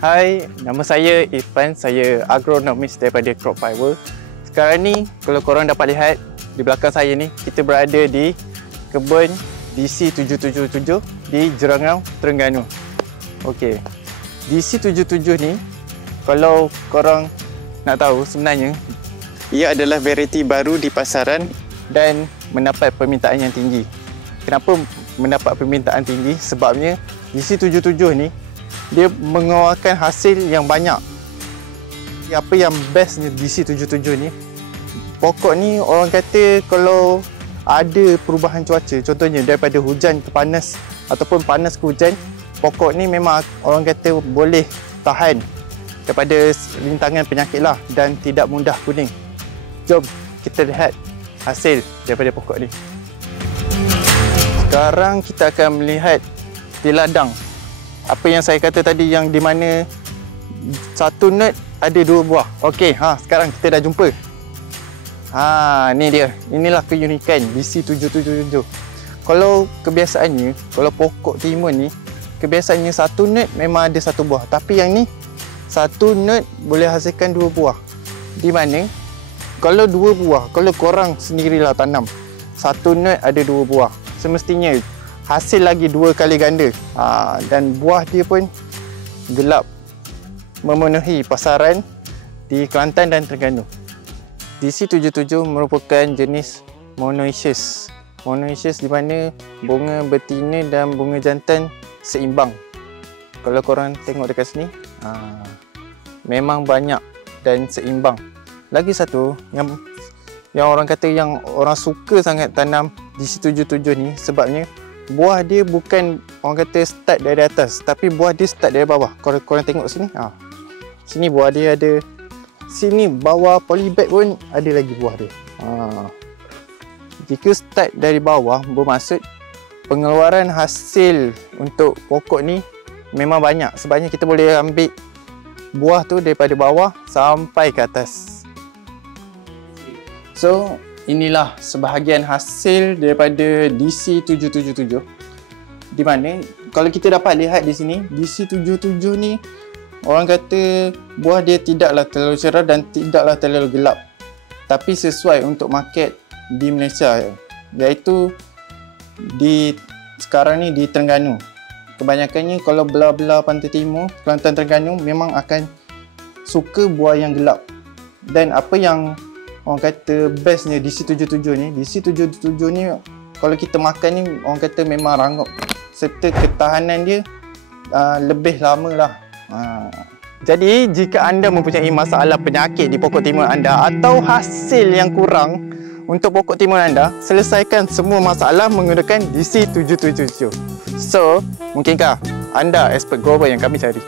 Hai, nama saya Irfan. Saya agronomis daripada Crop Fiber. Sekarang ni, kalau korang dapat lihat di belakang saya ni, kita berada di kebun DC777 di Jerangau, Terengganu. Okey. DC77 ni, kalau korang nak tahu, sebenarnya ia adalah variety baru di pasaran dan mendapat permintaan yang tinggi. Kenapa mendapat permintaan tinggi? Sebabnya DC77 ni dia mengeluarkan hasil yang banyak. Apa yang bestnya DC77 ni, pokok ni orang kata kalau ada perubahan cuaca, contohnya daripada hujan ke panas ataupun panas ke hujan, pokok ni memang orang kata boleh tahan daripada rintangan penyakit lah dan tidak mudah kuning. Jom kita lihat hasil daripada pokok ni. Sekarang kita akan melihat di ladang. Apa yang saya kata tadi, yang di mana satu nut ada dua buah. Okey, sekarang kita dah jumpa. Ni dia. Inilah keunikan DC777. Kalau kebiasaannya, kalau pokok timun ni, kebiasaannya satu nut memang ada satu buah. Tapi yang ni, satu nut boleh hasilkan dua buah. Di mana, kalau dua buah, kalau korang sendirilah tanam, satu nut ada dua buah, semestinya hasil lagi dua kali ganda. Dan buah dia pun gelap, memenuhi pasaran di Kelantan dan Terengganu. DC77 merupakan jenis monoecious. Monoecious di mana bunga betina dan bunga jantan seimbang. Kalau korang tengok dekat sini, memang banyak dan seimbang. Lagi satu yang orang kata yang orang suka sangat tanam DC77 ni, sebabnya buah dia bukan orang kata start dari atas, tapi buah dia start dari bawah. Korang tengok sini, sini buah dia ada, sini bawah polybag pun ada lagi buah dia. Jika start dari bawah, bermaksud pengeluaran hasil untuk pokok ni memang banyak. Sebabnya kita boleh ambil buah tu daripada bawah sampai ke atas. So inilah sebahagian hasil daripada DC777. Di mana kalau kita dapat lihat di sini, DC777 ni orang kata buah dia tidaklah terlalu cerah dan tidaklah terlalu gelap, tapi sesuai untuk market di Malaysia, iaitu sekarang ni di Terengganu. Kebanyakannya kalau belah-belah pantai timur, Kelantan, Terengganu memang akan suka buah yang gelap. Dan apa yang orang kata bestnya DC77 ni, DC77 ni kalau kita makan ni orang kata memang rangup, serta ketahanan dia lebih lama lah. Jadi jika anda mempunyai masalah penyakit di pokok timun anda atau hasil yang kurang untuk pokok timun anda, selesaikan semua masalah menggunakan DC777. So, mungkinkah anda expert grower yang kami cari?